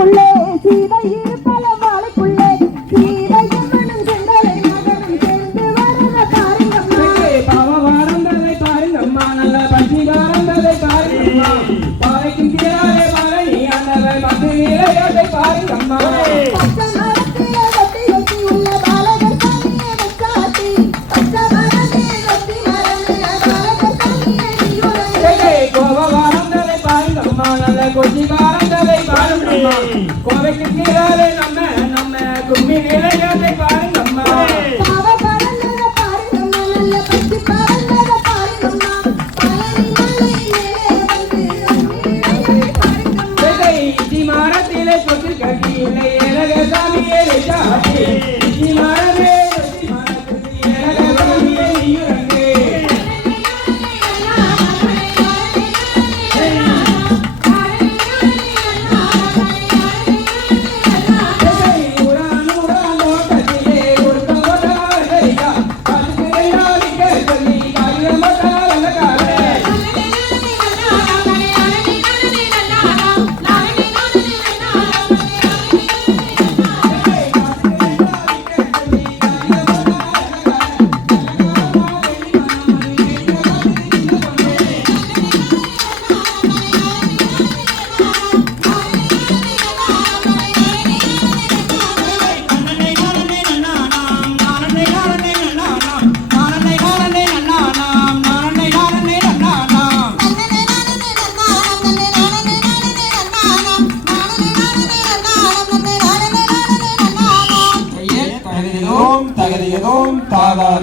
மாலைக்குள்ளே சீதை இருப்பல மாலைக்குள்ளே சீதையும் மனம் செந்தலை மகனும் சேர்ந்து வரத பாருங்கம்மா. பாவ வாரந்ததை பாருங்கம்மா நல்ல பசி வாரந்ததை பாருங்கம்மா. பாவைக்கும் தீராதே பாரணி அண்ணவை மது நீரையோட்டை பாருங்கம்மா.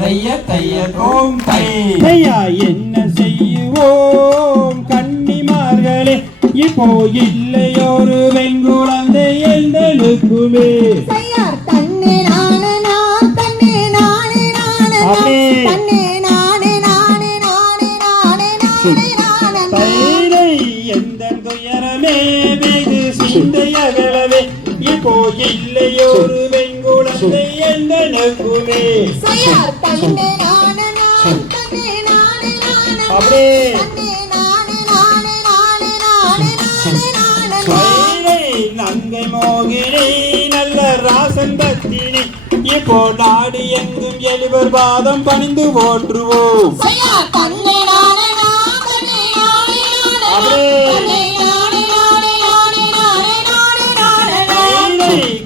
தாதாதைய தையதோம் தை ஐயா என்ன செய்வோம் கன்னிமார்களே? இப்போ இல்லையொரு வெங்குழந்தை எழுந்தெழுக்குமே செய்யார் தன்னே நானே நான் அப்படியே. நங்கை மோகினி நல்ல ராசன் பத்தினி இப்போ நாடு எங்கும் எழுவர் பாதம் பணிந்து ஓற்றுவோம்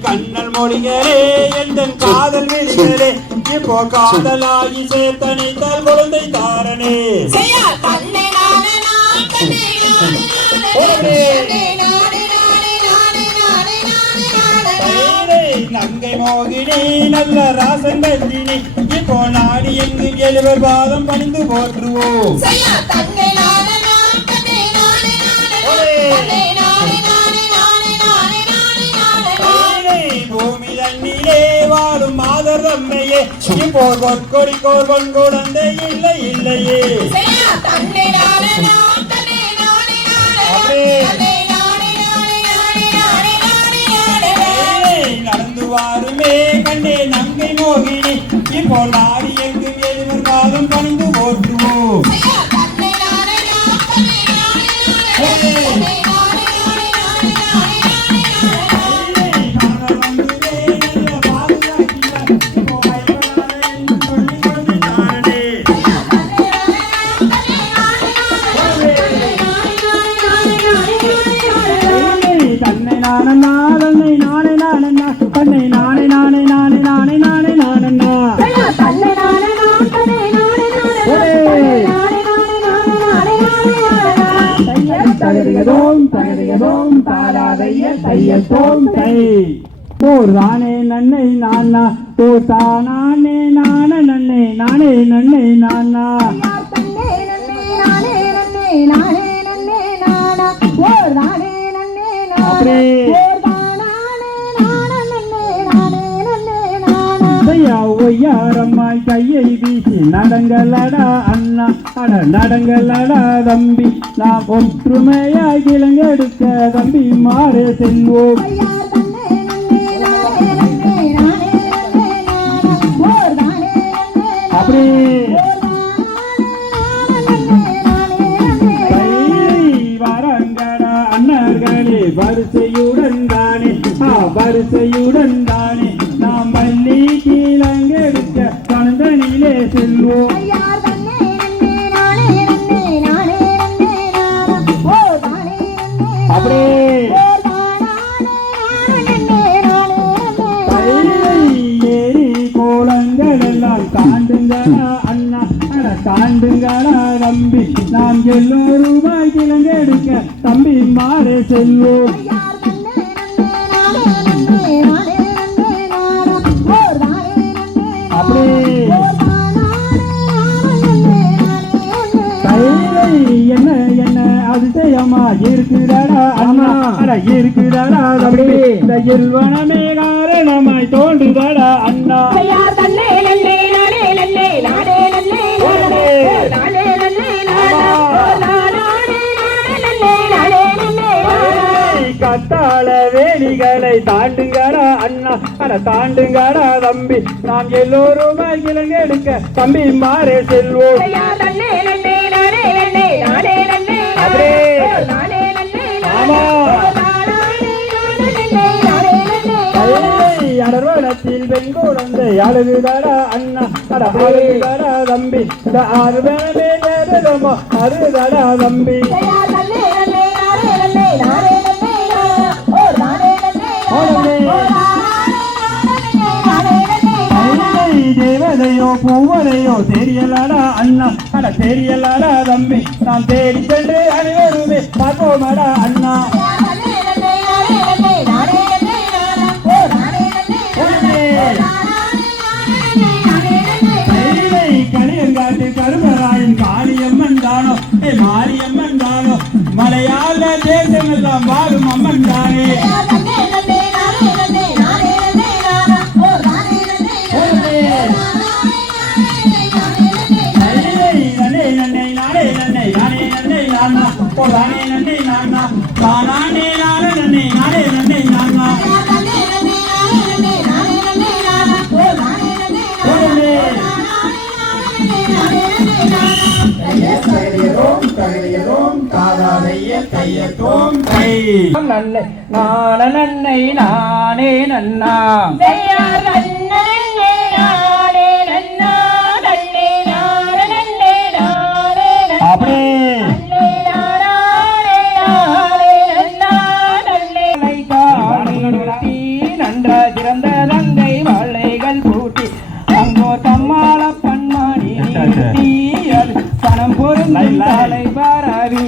கண்ணல் மொழிகளே எந்த காதல் விழிகளே இப்போ காதலாகி சேர்த்தனைத்தால் குழந்தை தாரனே நங்கை மோகினி நல்ல ராசன் பத்தினி இப்போ நாடு எங்கும் எழுவர் பாதம் பணிந்து போற்றுவோம் மாதர் தம்மையே இப்போ கொற்கொடி கோர்வன் குழந்தை இல்லை இல்லையே. தன்னே நானே நானே தகதிகதோம் தகதிகதோம் தாராதைய தையத்தோம் தை. போர் தானே நன்னை நானா தோ தானே நான நன்னை நானே நன்னை நானா நானே நன்னே நானே நன்னே நானா. ஓர் தானே நன்னே நானா. வீசி நடங்களடா அண்ணா. அட நடங்களடா தம்பி. நாம் ஒற்றுமையாய் கிழங்கெடுக்க தம்பி மாறு செல்வோம். யார் தன்னே நன்னே நானே தாண்டுங்களா தம்பி நாம் எல்லோருமாய் கிழங்கெடுக்க தம்பி மாறே செல்வோம் அப்படி. என்ன என்ன அதிசயமா இருக்குதாடா அண்ணா இருக்குதாடா தம்பி இந்த இல்வனமே காரணமாய் தோன்றுதாடா அண்ணா கத்தாழ வேலிகளை தாண்டுங்கடா அண்ணா. அட தாண்டுங்கடா தம்பி. நாம் எல்லோருமே இலங்கெடுக்க தம்பி மாறே செல்வோம். ஆமா அடர்வனத்தில் பெண் குழந்தை அழுகுதடா அண்ணா. அட அழுகுதடா தம்பி. இந்த ஆறுதலே ஏதமோ அழுதடா தம்பி. தேவதையோ பூவனையோ தெரியலடா அண்ணா. அட தெரியலடா தம்பி. நான் தேடி சென்று அனைவருமே பார்ப்போமடா அண்ணா. நானா நானே நன்னே நானா தானானே நானே நானே நன்னை நான நன்னை நானே நன்னா நிறுத்தி நன்ற சிறந்த தங்கை வாழைகள் பூட்டி அங்கோ தம்மாள பன்மாடி நிறுத்தி அது சனம் பொருந்தும் தலை பரவி.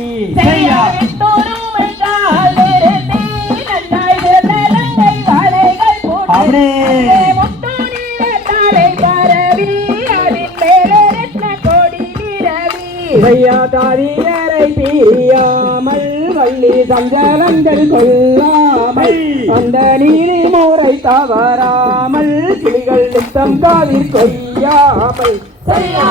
அப்படியே. ஐயா தாரியரை பிரியாமல் வள்ளி சஞ்சலங்கள் கொள்ளாமல் அந்த நீதி முறை தவறாமல் கிளிகள் நித்தம் காதில் கொய்யாமல். ஐயா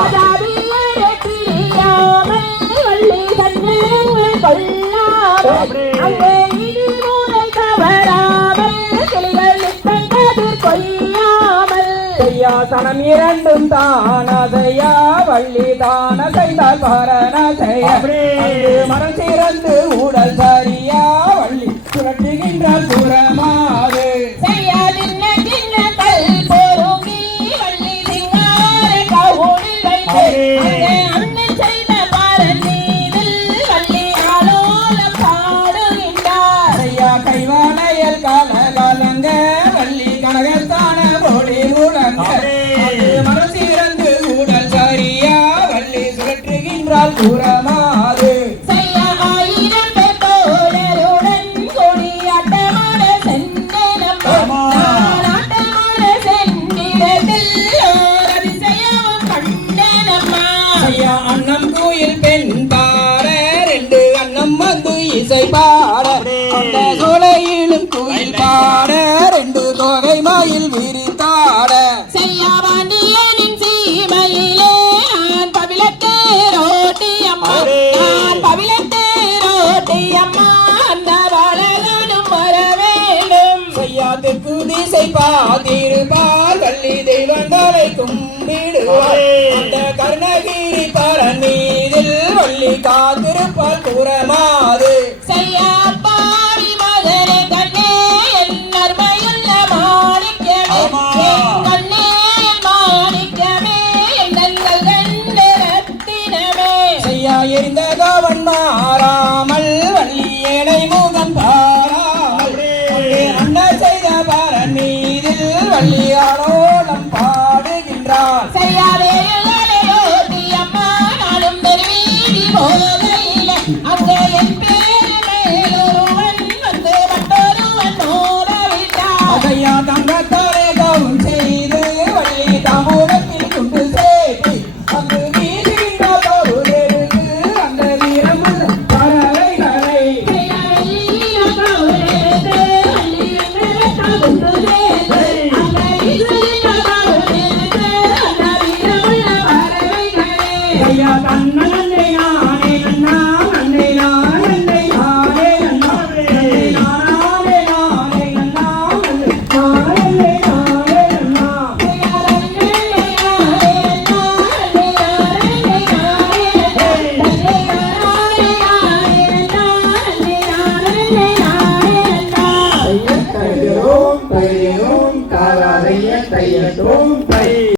சனம் இரண்டும் தானதையா வள்ளி தான. செய்தால் அப்படியே. மனம் சிறந்து உடல் சரியா வள்ளி. சுழற்றுகின்றால் புறமாறு ஐயா சுழற்றுகின்றால் புறமாறு ஐயா அன்னம் கோயில் பெண் பாட ரெண்டு அன்னம் வந்து இசை பாட அந்த சோலையிலும் கோயில் பாட ரெண்டு தொகை மயில் விரித்தாட கும்பிடுவார் அந்த கருணகிரி பரன் மீதில் வள்ளி காத்திருப்பார் ஐயா எரிந்த கவன் மாறாமல் வள்ளி ஏனை முகம் பாராமல். அங்கே அண்ண செய்த பரன் மீதில் வள்ளி